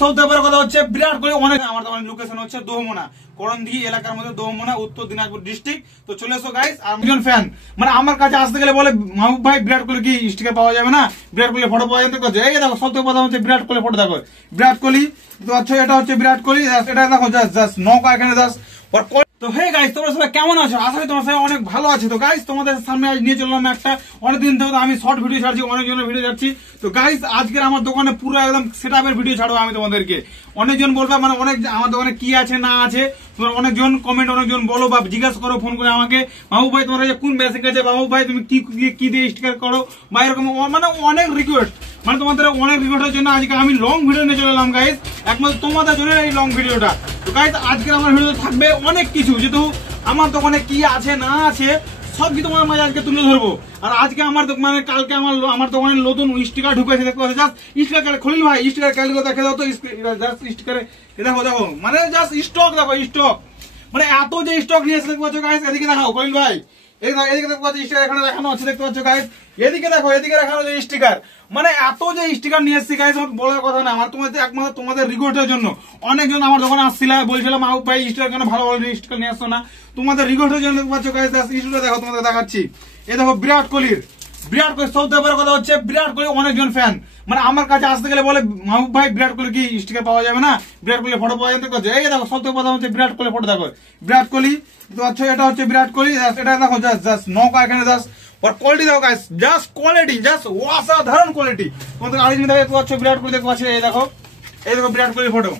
Saudi আরবের কথা হচ্ছে বিরাট কোহলি অনেক আমার লোকেশন হচ্ছে দোহমনা করণদিঘি এলাকার মধ্যে দোহমনা উত্তর দিনাজপুর ডিস্ট্রিক্ট। তো চলে এসো গাইস। একজন ফ্যান মানে আমার কাছে আসতে গেলে বলে মাহবুব ভাই বিরাট কোহলি কি স্টিকার পাওয়া যাবে না, বিরাট কোহলি ফটো পাওয়া যাবে। এই দেখো সৌদি কথা হচ্ছে বিরাট কোহলি ফটো দেখো, বিরাট কোহলি তো আচ্ছা এটা হচ্ছে বিরাট কোহলি, এটা দেখো জাস্ট নৌকা এখানে জাস্ট। তো হে গাইস তোমরা সবাই কেমন আছো? আশা করি তোমার সবাই অনেক ভালো আছে। তো গাইস তোমাদের সামনে আজ নিয়ে চললাম একটা অনেকদিন ধরে আমি শর্ট ভিডিও ছাড়ছি, অনেকজনের ভিডিও ছাড়ছি। তো গাইস আজকের আমার দোকানে পুরো একদম সেটআপের ভিডিও ছাড়বো আমি তোমাদেরকে। অনেকজন বলবে মানে অনেক আমার দোকানে কি আছে না আছে, তোমরা অনেকজন কমেন্ট অনেকজন বলো বা জিজ্ঞাসা করো ফোন করে আমাকে, মাহবুব ভাই তোমার কোন বেসিক আছে, মাহবুব ভাই তুমি কি দিয়ে স্টিকার করো বা এরকম মানে অনেক রিকোয়েস্ট, মানে তোমাদের অনেক রিকোয়েস্টের জন্য আজকে আমি লং ভিডিও নিয়ে চলে এলাম গাইস, একমাত্র তোমাদের জন্য এই লং ভিডিওটা। তো গাইস আজকে আমার ভিডিওতে থাকবে অনেক কিছু, যেহেতু আমার দোকানে কি আছে না আছে সব কিছু তোমার মাঝে আজকে তুলে ধরবো। আর আজকে আমার মানে কালকে আমার দোকানে নতুন স্টিকার ঢুকেছে, দেখতে পাচ্ছি জাস্ট স্টিকার খলিল ভাই স্টিকার ক্যালগুলো দেখে দাও তো, জাস্ট স্টিকারে দেখো দেখো মানে জাস্ট স্টক দেখো স্টক, মানে এত যে স্টক নিয়ে এসে দেখতে পাচ্ছ গাইস। এদিকে দেখাও খলিল ভাই, এদিকে দেখতে পাচ্ছি স্টিকার এখানে দেখানো আছে দেখতে পাচ্ছ গাইস, এদিকে দেখো এদিকে দেখানো যে স্টিকার, মানে এত যে স্টিকার নিয়ে এসেছি গাইস বলার কথা না। আমার তোমাদের একমাত্র তোমাদের রিকোয়েস্টের জন্য অনেকজন আমার দোকানে আসছিল, বলছিলাম মাহবুব ভাই স্টিকার কেন ভালো ভালো স্টিকার নিয়ে আসছো না, তোমাদের রিকোয়েস্টের জন্য দেখতে পাচ্ছ গাইস স্টিকার দেখো তোমাদের দেখাচ্ছি। এই দেখো বিরাট কোহলি সৌদি আরবের কথা হচ্ছে বিরাট কোহলি অনেকজন ফ্যান মানে আমার কাছে আসতে গেলে বলে মাহবুব ভাই বিরাট কোহলি কি স্টিকার পাওয়া যাবে না, বিরাট কোহলি ফটো পাওয়া যাবে। এই দেখো সৌদি কথা হচ্ছে বিরাট কোহলি ফটো দেখো, বিরাট কোহলি তো আচ্ছা এটা হচ্ছে বিরাট কোহলি, এটা দেখো জাস্ট নৌকা এখানে জাস্ট কোয়ালিটি দেখো গাইস, জাস্ট কোয়ালিটি জাস্ট অসাধারণ কোয়ালিটি। তোমাদের আরেকজন দেখতে পাচ্ছ বিরাট কোহলি দেখতে পাচ্ছ, এই দেখো বিরাট কোহলি ফটো,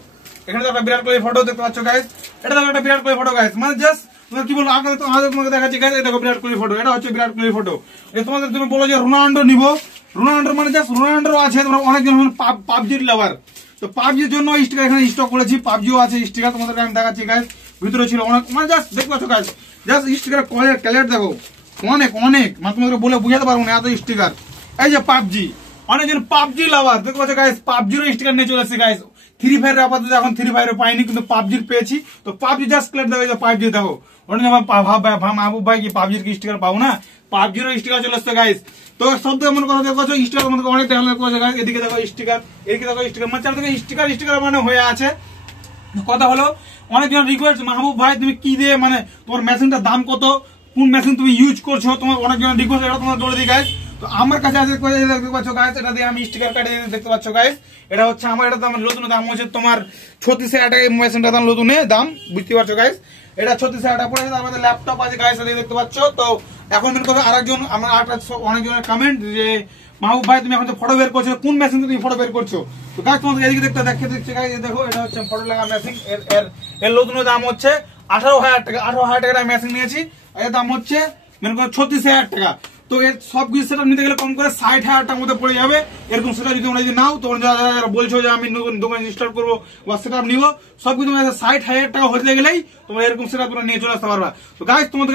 এখানে দেখো বিরাট কোহলি ফটো দেখতে পাচ্ছ গাইস, এটা দেখো একটা বিরাট কোহলি ফটো গাইস, মানে জাস্ট তোমার কি বলবো আগে তোমাকে দেখাচ্ছি গাইস। এই দেখো বিরাট কোহলি ফটো, এটা হচ্ছে বিরাট কোহলি ফটো। তোমাদের তুমি বলো যে রোনাল্ডো নিবো, রোনাল্ডো মানে জাস্ট রোনাল্ডো আছে, তোমরা অনেকজন পাবজির লাভার, তো পাবজির জন্য স্টিকার এখানে স্টক করেছি, পাবজিও আছে স্টিকার তোমাদেরকে আমি দেখাচ্ছি গাইস। ভিতরে ছিল অনেক মানে জাস্ট দেখতে পাচ্ছ গাইস, জাস্ট স্টিকার কালার দেখো অনেক অনেক, মানে তোমাদের বলে বুঝাতে পারবো না এত স্টিকার। এই যে পাবজি অনেকজন পাবজি লাভার দেখতে পাচ্ছ গাইস, পাবজির স্টিকার নিয়ে চলে এসেছে গাইস। ফ্রি ফায়ার আপাতত এখন ফ্রি ফায়ার পাইনি, কিন্তু পাবজির পেয়েছি। তো পাবজি জাস্ট ক্লিয়ার দেখো, পাবজি দেখো অনেক মাহবুব ভাই কি পাবজির কি স্টিকার পাবো না, পাবজিরও স্টিকার চলে আসছে গাইস। তো সব এমন কথা দেখো স্টিকার তোমাদের অনেক ডেভেলপ করেছে গাইস। এদিকে দেখো স্টিকার, এদিকে দেখো স্টিকার, মানে চারদিকে স্টিকার মানে হয়ে আছে। কথা হলো অনেকজন রিকোয়েস্ট মাহবুব ভাই তুমি কি দিয়ে মানে তোমার মেশিনটার দাম কত, কোন মেশিন তুমি ইউজ করছো, তোমার অনেকজন রিকোয়েস্ট, এটা তোমার বলে দিই গাইস। তো আমার কাছে আছে দেখতে পাচ্ছ গাইস, এটা দিয়ে আমি স্টিকার কাটে দেখতে পাচ্ছ গাইস, এটা হচ্ছে আমার এটা দাম নতুন দাম হচ্ছে তোমার 36,000 টাকা, মেশিনটার দাম নতুন দাম বুঝতে পারছো গাইস, এটা 36,000 টাকা পড়েছে। আমাদের ল্যাপটপ আছে গাইস দেখতে পাচ্ছ। তো এখন আরেকজন আমার অনেকজনের কমেন্ট যে মাহবুব ভাই তুমি এখন তো ফটো বের করছো, কোন মেশিন তুমি ফটো বের করছো। তো গাইস তোমাদের এদিকে দেখতে গাইস, দেখো এটা হচ্ছে ফটো লাগা মেশিন, এর নতুন দাম হচ্ছে 18,000 টাকা, 18,000 টাকা মেশিন নিয়েছি, এর দাম হচ্ছে মনে করো 36,000 টাকা। তো এর সব কিছু সেটা নিতে গেলে কম করে 60,000 টাকার মধ্যে পড়ে যাবে। এরকম সেটা যদি তোমরা নাও, তোমরা যারা বলছো যে আমি নতুন দোকান স্টার্ট করবো বা সেটা নিবো, সবকিছু 60,000 টাকা হতে গেলেই তোমরা এরকম সেটা তোমরা নিয়ে চলে আসতে পারবা। তো গাইস তোমাদের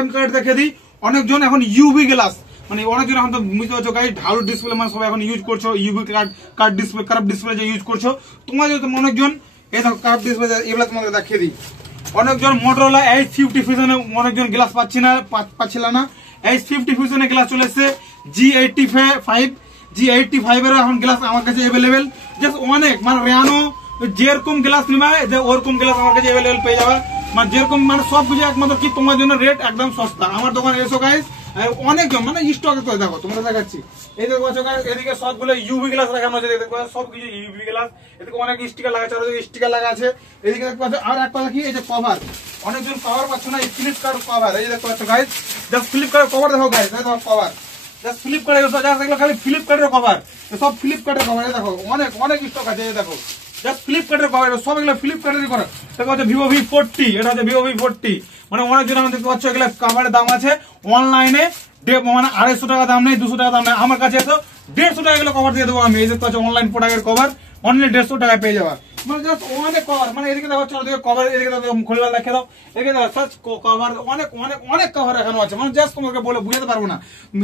আমি কার্ড দেখে দিই, অনেকজন এখন ইউভি গ্লাস মানে অনেকজন এখন তো বুঝতে পারছো গাইস ঢালু ডিসপ্লে মানে সবাই এখন ইউজ করছো, UV card display curve display যে ইউজ করছো তোমরা যদি অনেকজন এই দেখো কার্ভ ডিসপ্লে এগুলো তোমাদের দেখিয়ে দিই। অনেকজন মোটরোলা H50 ফিউশনে অনেকজন গ্লাস পাচ্ছিল না, H50 ফিউশনে গ্লাস চলে এসেছে, G85 এর এখন গ্লাস আমার কাছে অ্যাভেলেবেল, জাস্ট অনেক মানে রেয়ানো যেরকম গ্লাস নিবা ওরকম গ্লাস আমার কাছে অ্যাভেলেবেল পেয়ে যাবে, মানে যেরকম মানে সব কিছু একমাত্র কি তোমার জন্য রেট একদম সস্তা। আমার দোকানে এসো গাইস, অনেকজন মানে স্টকে করে দেখো তোমরা দেখাচ্ছি, এই দেখো গাইস এদিকে সবগুলো ইউভি গ্লাস রাখানো আছে, দেখো সব কিছু ইউভি গ্লাস, এদিকে অনেক স্টিকার লাগা আছে, চারদিকে স্টিকার লাগা আছে। এদিকে দেখো আর এক কথা কি এই যে কভার, অনেকজন কভার পাচ্ছ না, ফ্লিপকার্ট কভার, এই যে দেখো গাইস জাস্ট ফ্লিপকার্টের কভার দেখো গাইস, দেখো কভার জাস্ট ফ্লিপকার্টের জাস্ট এগুলো খালি ফ্লিপকার্টের কভার, সব ফ্লিপকার্টের কভার, এই দেখো অনেক অনেক স্টক আছে, এই দেখো জাস্ট ফ্লিপকার্টের কভার, সব এগুলো ফ্লিপকার্টেরই করা। দেখো হচ্ছে Vivo V40, এটা হচ্ছে Vivo V40, মানে অনেকজন আমাদের দেখতে পাচ্ছ এগুলো কভারের দাম আছে অনলাইনে মানে 250 টাকা দাম নেই, 200 টাকা দাম নেই, আমার কাছে এসো 150 টাকা এগুলো কভার দিয়ে দেবো আমি। এই দেখতে পাচ্ছ অনলাইন প্রোডাক্টের কভার অনলি 150 টাকায় পেয়ে যাওয়া, মানে জাস্ট অনেক কভার, মানে এদিকে দেখো চারদিকে কভার, এদিকে দেখো খোলা দেখে দাও, এদিকে দেখো সার্চ কভার অনেক অনেক অনেক কভার এখানে আছে, মানে জাস্ট তোমাকে বলে বুঝাতে পারবো না।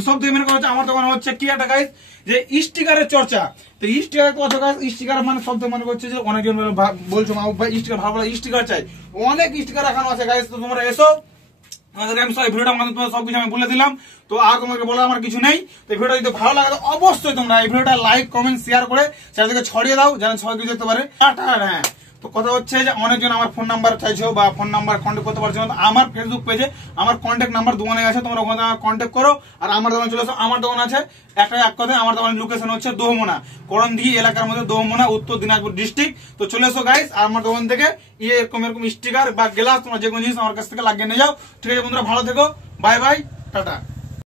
সব থেকে মেন কথা হচ্ছে আমার দোকান হচ্ছে কি একটা গাইস যে স্টিকারের চর্চা। তো স্টিকার কথা গাইস, স্টিকার মানে সব থেকে মনে করছে যে অনেকজন বলছো মাহবুব ভাই স্টিকার ভালো ভালো স্টিকার চাই, অনেক স্টিকার এখানে আছে গাইস। তো তোমরা এসো আমি ভিডিওটার মাধ্যমে তোমাদের সবকিছু আমি বলে দিলাম। তো আর তোমাকে বলার আমার কিছু নেই। তো ভিডিওটা যদি ভালো লাগে তো অবশ্যই তোমরা এই ভিডিওটা লাইক কমেন্ট শেয়ার করে চ্যানেলটাকে ছড়িয়ে দাও যেন সবাই কিছু দেখতে পারে। হ্যাঁ, তো কথা হচ্ছে যে অনেকজন আমার ফোন নাম্বার চাইছো বা ফোন নাম্বার কন্ট্যাক্ট করতে পারছো না, আমার ফেসবুক পেজে আমার কন্ট্যাক্ট নাম্বার দোকানে আছে, তোমরা ওখানে কন্ট্যাক্ট করো। আর আমার দোকানে চলে আসো। আমার দোকান আছে এক কথায়, আমার দোকানের লোকেশন হচ্ছে দোহমনা, করণদিঘি এলাকার মধ্যে দোহমনা, উত্তর দিনাজপুর ডিস্ট্রিক্ট। তো চলে এসো গাইস, আর আমার দোকান থেকে এরকম স্টিকার বা গ্লাস তোমরা যে কোনো জিনিস আমার কাছ থেকে লাগিয়ে নিয়ে যাও। ঠিক আছে বন্ধুরা, ভালো থেকো, বাই বাই, টাটা।